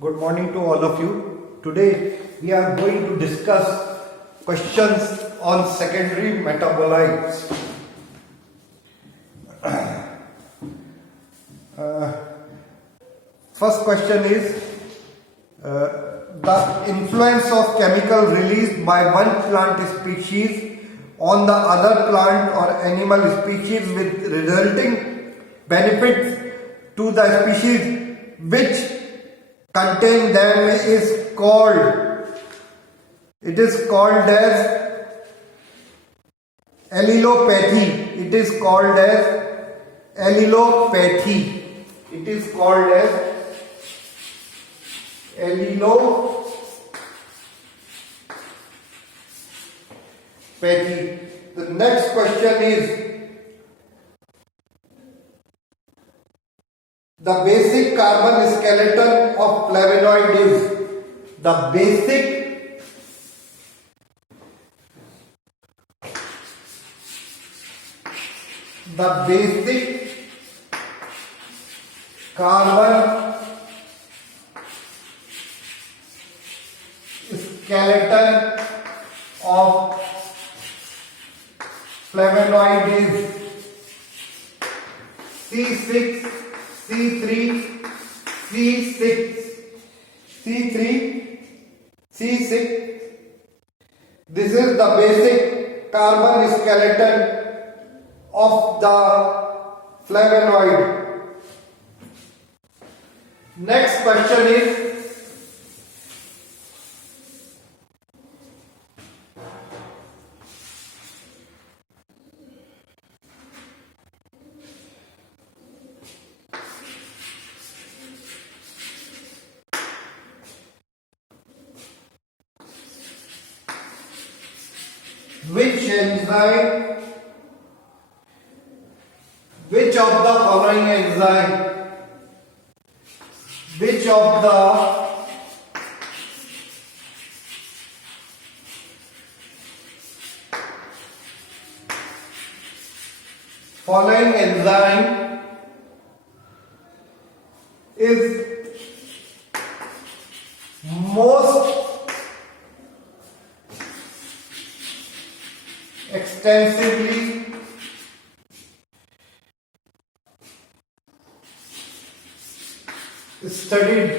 Good morning to all of you. Today we are going to discuss questions on secondary metabolites. First question is the influence of chemical released by one plant species on the other plant or animal species with resulting benefits to the species which contain them is called, it is called as allelopathy. It is called as allelopathy. It is called as allelopathy. The next question is the basic carbon skeleton of flavonoid is the basic carbon skeleton of flavonoid is C6, C3, C6. This is the basic carbon skeleton of the flavonoid. Next question is which of the following enzyme is most extensively studied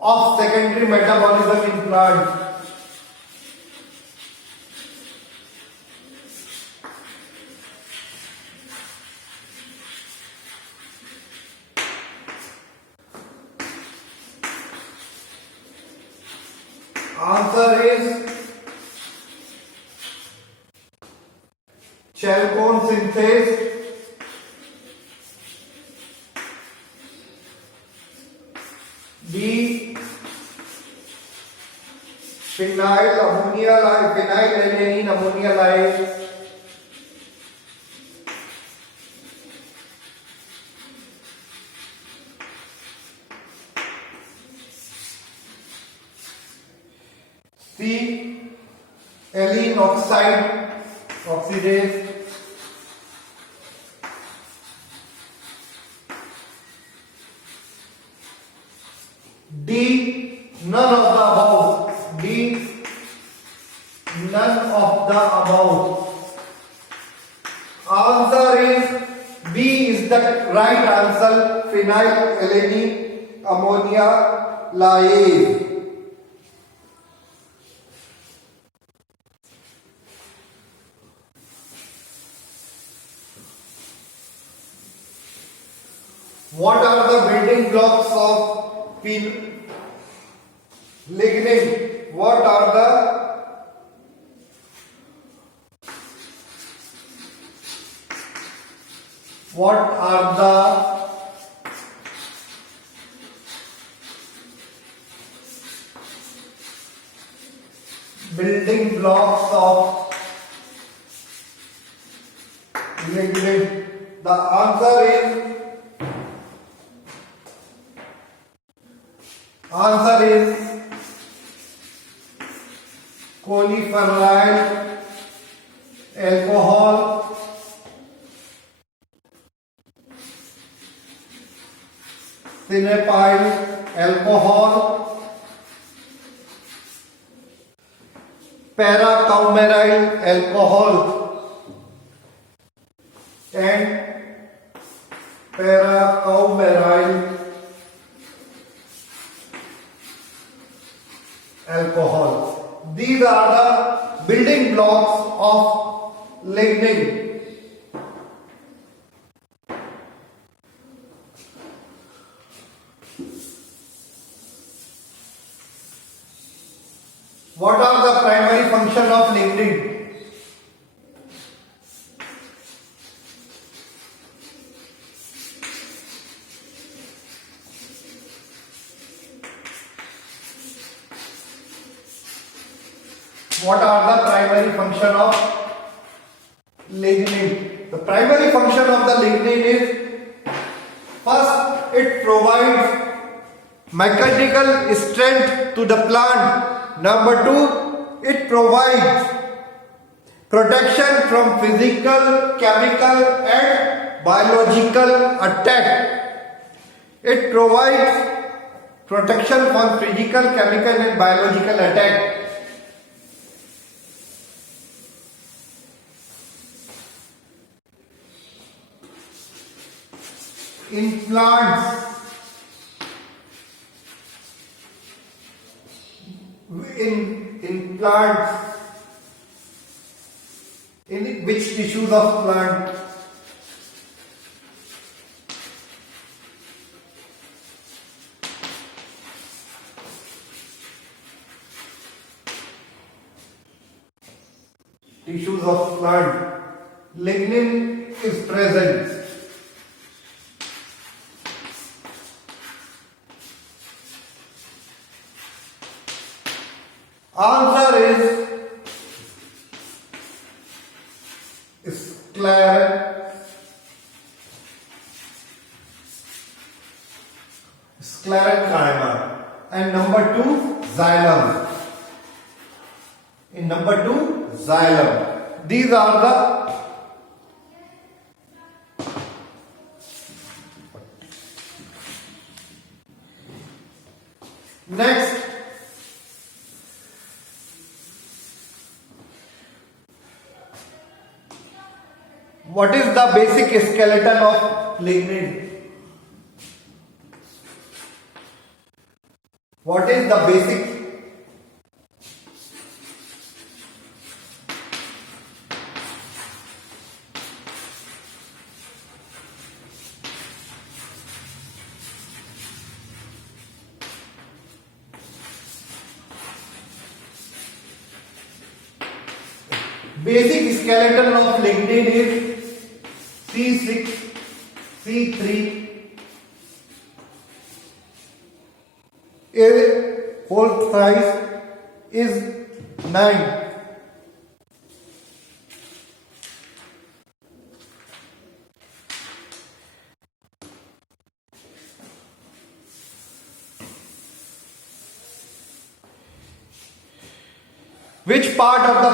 of secondary metabolism in plants? Answer is chalcone synthase. B. Phenylalanine ammonialase. C. Allene oxidase. D. None of the above. D. None of the above. Answer is B is the right answer. Phenylalanine ammonialase. What are the building blocks of lignin? What are the building blocks of lignin? The answer is choleferol alcohol, Cinepyl alcohol, para-coumaryl alcohol, and para-coumaryl alcohol. These are the building blocks of lignin. What are the primary function of lignin? What are the primary function of lignin? The primary function of the lignin is, first, it provides mechanical strength to the plant. Number two, it provides protection from physical, chemical and biological attack. It provides protection from physical, chemical and biological attack. In plants, in plants, in which tissues of plant? Tissues of plant, lignin is present. Answer is sclerenchyma, and number two, xylem. In number two, xylem. These are the next. What is the basic skeleton of lignin? What is the basic? Basic skeleton of lignin is C6, C3, A whole size is 9. Which part of the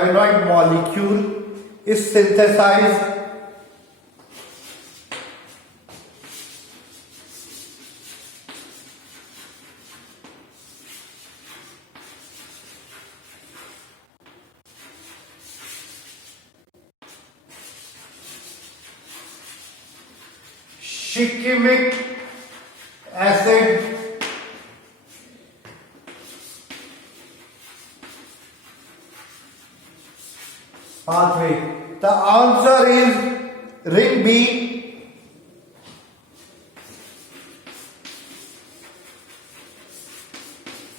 flavonoid molecule is synthesized shikimic acid, pathway. The answer is ring B.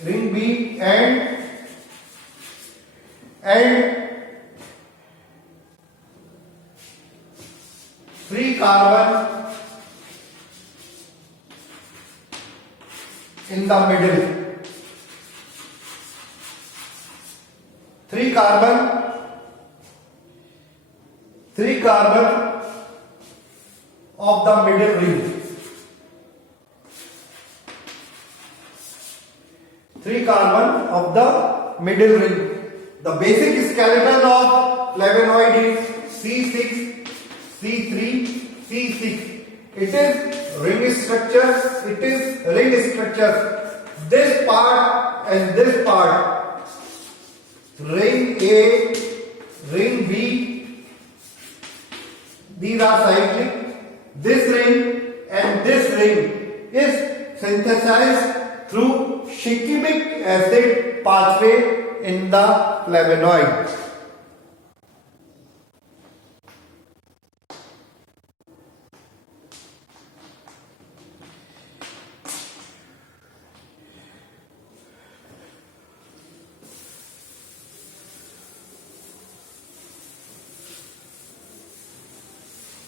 Ring B and 3 carbon in the middle. 3 3 carbon of the middle ring. 3 carbon of the middle ring. The basic skeleton of flavonoid is C6, C3, C6. It is ring structure. It is ring structure. This part and this part, ring A, ring B, these are cyclic. This ring and this ring is synthesized through shikimic acid pathway in the flavonoid.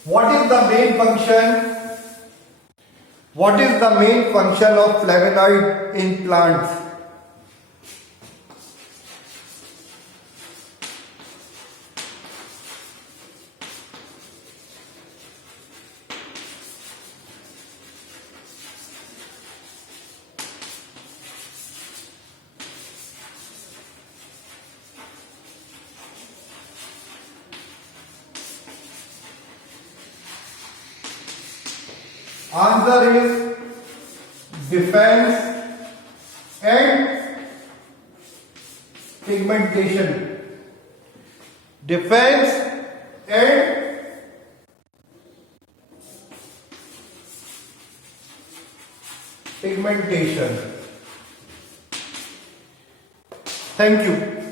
What is the main function? What is the main function of flavonoid in plants? Answer is defense and pigmentation. Defense and pigmentation. Thank you.